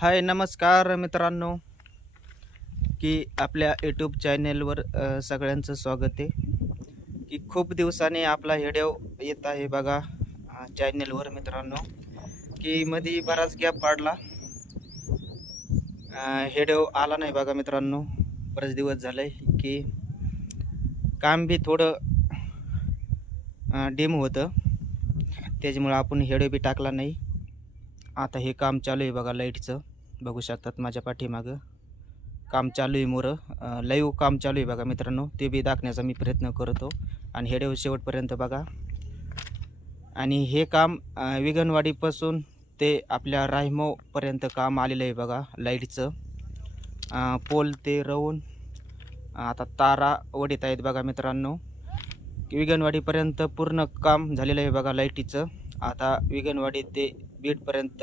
हाय नमस्कार मित्रांनो. की आपल्या यूट्यूब चॅनेलवर सगळ्यांचं स्वागत आहे. की खूप दिवसाने आपला व्हिडिओ येत आहे बघा चॅनेलवर मित्रांनो. की मध्ये बराच गॅप पाडला. व्हिडिओ आला नाही बघा मित्रांनो. बरेच दिवस झाले की काम बी थोडं डिम होतं. त्याच्यामुळं आपण व्हिडिओ बी टाकला नाही. आता हे काम चालू आहे बघा लाईटचं. बघू शकतात माझ्या पाठीमागं. काम चालू आहे मोरं. लाईव्ह काम चालू आहे बघा मित्रांनो. ते बी दाखण्याचा मी प्रयत्न करतो. आणि हेडेव शेवटपर्यंत बघा. आणि हे काम विघनवाडीपासून ते आपल्या रायमोपर्यंत काम आलेलं आहे बघा लाईटचं. पोल ते रवून आता तारा वडीत आहेत बघा मित्रांनो. विघनवाडीपर्यंत पूर्ण काम झालेलं आहे बघा लाईटीचं. आता विगनवाडी ते बीडपर्यंत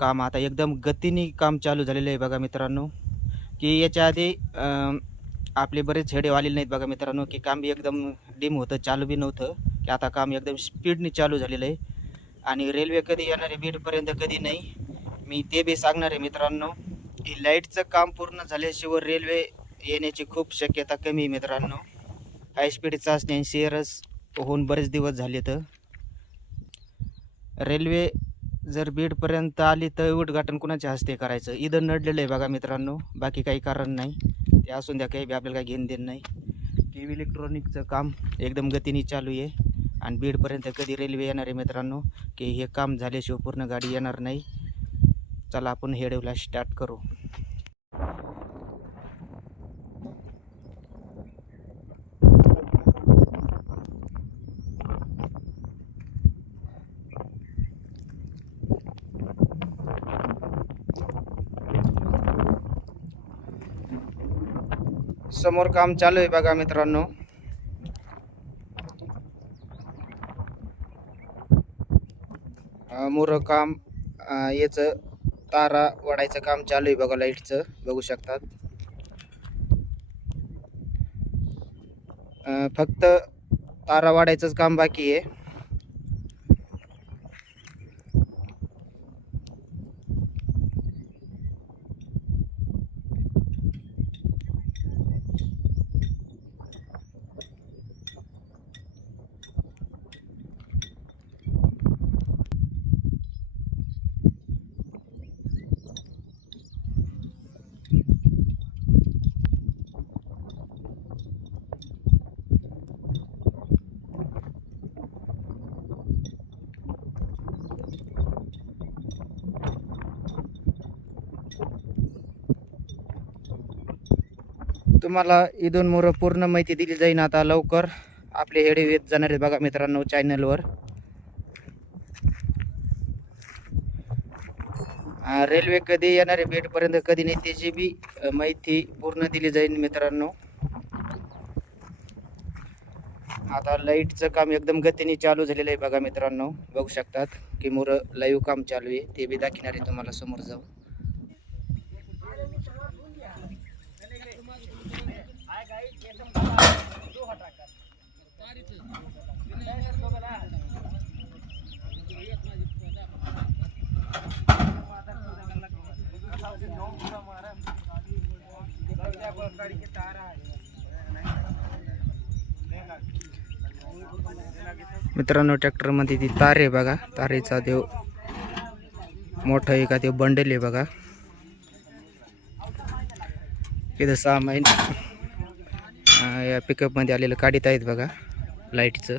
काम आता एकदम गतीने काम चालू झालेलं आहे बघा मित्रांनो. की याच्या आधी आपले बरेच हेडे आलेले नाहीत बघा मित्रांनो की काम बी एकदम डिम होतं चालू बी नव्हतं की आता काम एकदम स्पीडने चालू झालेलं आहे. आणि रेल्वे कधी येणार आहे बीडपर्यंत कधी नाही मी ते बी सांगणार आहे मित्रांनो की लाईटचं काम पूर्ण झाल्याशिवाय रेल्वे येण्याची खूप शक्यता कमी आहे मित्रांनो. हाय स्पीड चाचणी शेअरच होऊन बरेच दिवस झाले तर रेल्वे जर बीडपर्यंत आली तर उद्घाटन कुणाच्या हस्ते करायचं? इथं नडलेलं आहे बघा मित्रांनो. बाकी काही कारण नाही. ते असून द्या काही बी आपल्याला काही घेणं देणं नाही. की इलेक्ट्रॉनिकचं काम एकदम गतीने चालू आहे. आणि बीडपर्यंत कधी रेल्वे येणार आहे मित्रांनो? की हे काम झाल्याशिवाय पूर्ण गाडी येणार नाही. चला आपण हेडवला स्टार्ट करू. समोर काम चालू आहे बघा मित्रांनो. मोर काम याचं तारा वडायचं काम चालू आहे बघा लाईटचं बघू शकतात. फक्त तारा वाढायचंच काम बाकी आहे. तुम्हाला इथून मोर पूर्ण माहिती दिली जाईल आता लवकर. आपले हेडे येत जाणार आहेत बघा मित्रांनो चॅनलवर रेल्वे कधी येणारे बेटपर्यंत कधी नाही त्याची बी माहिती पूर्ण दिली जाईल मित्रांनो. आता लाईटचं काम एकदम गतीने चालू झालेलं आहे बघा मित्रांनो. बघू शकतात की मोर लाईव्ह काम चालू आहे. ते बी दाखवणार आहे तुम्हाला समोर जाऊन. मित्रांनो ट्रॅक्टरमध्ये ती तार आहे बघा. तारेचा देव मोठं आहे का ते बंडल आहे बघा. इथं सहा महिने या पिकअपमध्ये आलेलं काढीत आहेत बघा. लाईटचं.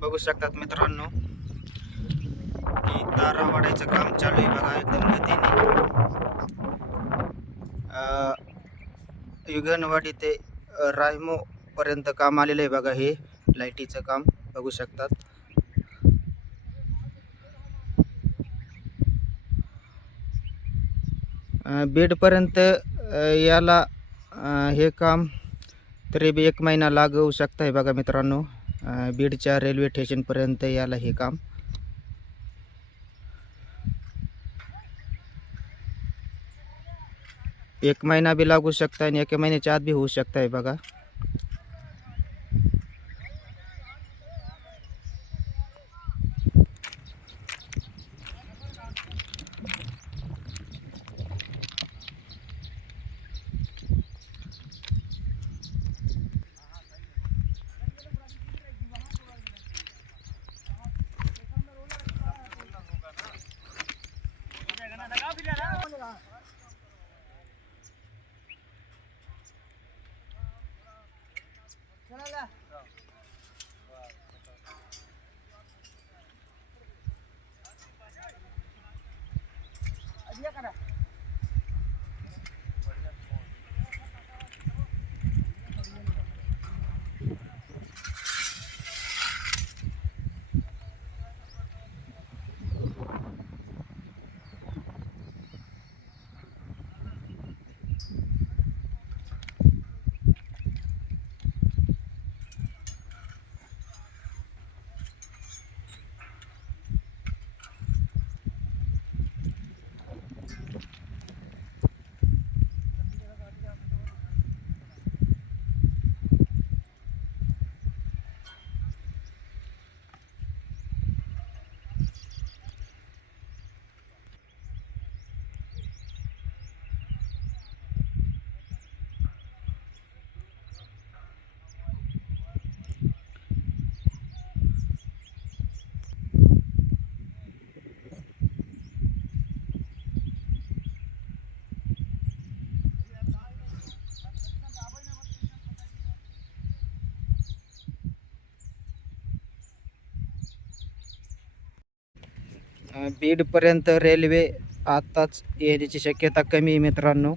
बघू शकतात मित्रांनो की तारा वाढायचं काम चालू आहे बघा एकदम गतीने. युगनवाडी ते रायमोपर्यंत रायमो पर्यंत काम आलेलं आहे बघा हे. लाईटीचं काम बघू शकतात. बेडपर्यंत बीडपर्यंत याला हे काम तरी बी एक महिना लागू शकतं आहे बघा मित्रांनो. बीडच्या रेल्वे स्टेशनपर्यंत याला हे काम. एक महिना बी लागू शकता आणि एका महिन्याच्या आत बी होऊ शकतं आहे बघा। बीडपर्यंत रेल्वे आत्ताच येण्याची शक्यता कमी आहे मित्रांनो.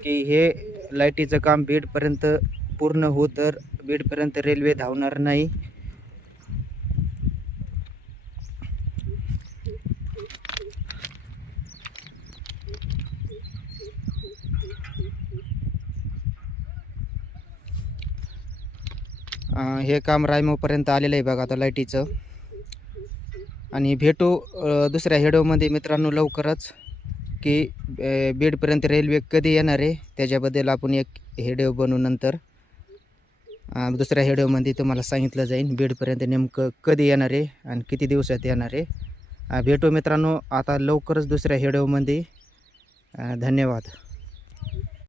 की हे लाईटीचं काम बीडपर्यंत पूर्ण हो तर बीडपर्यंत रेल्वे धावणार नाही. हे काम रायमोपर्यंत आलेलं आहे बघा आता लाईटीचं. आणि भेटू दुसऱ्या हेडोमध्ये मित्रांनो लवकरच की बीडपर्यंत रेल्वे कधी येणार आहे त्याच्याबद्दल आपण एक हेडिओ बनवू नंतर. दुसऱ्या हेडिओमध्ये तुम्हाला सांगितलं जाईल बीडपर्यंत नेमकं कधी येणार आहे आणि किती दिवसात येणार आहे. भेटू मित्रांनो आता लवकरच दुसऱ्या हेडिओमध्ये धन्यवाद.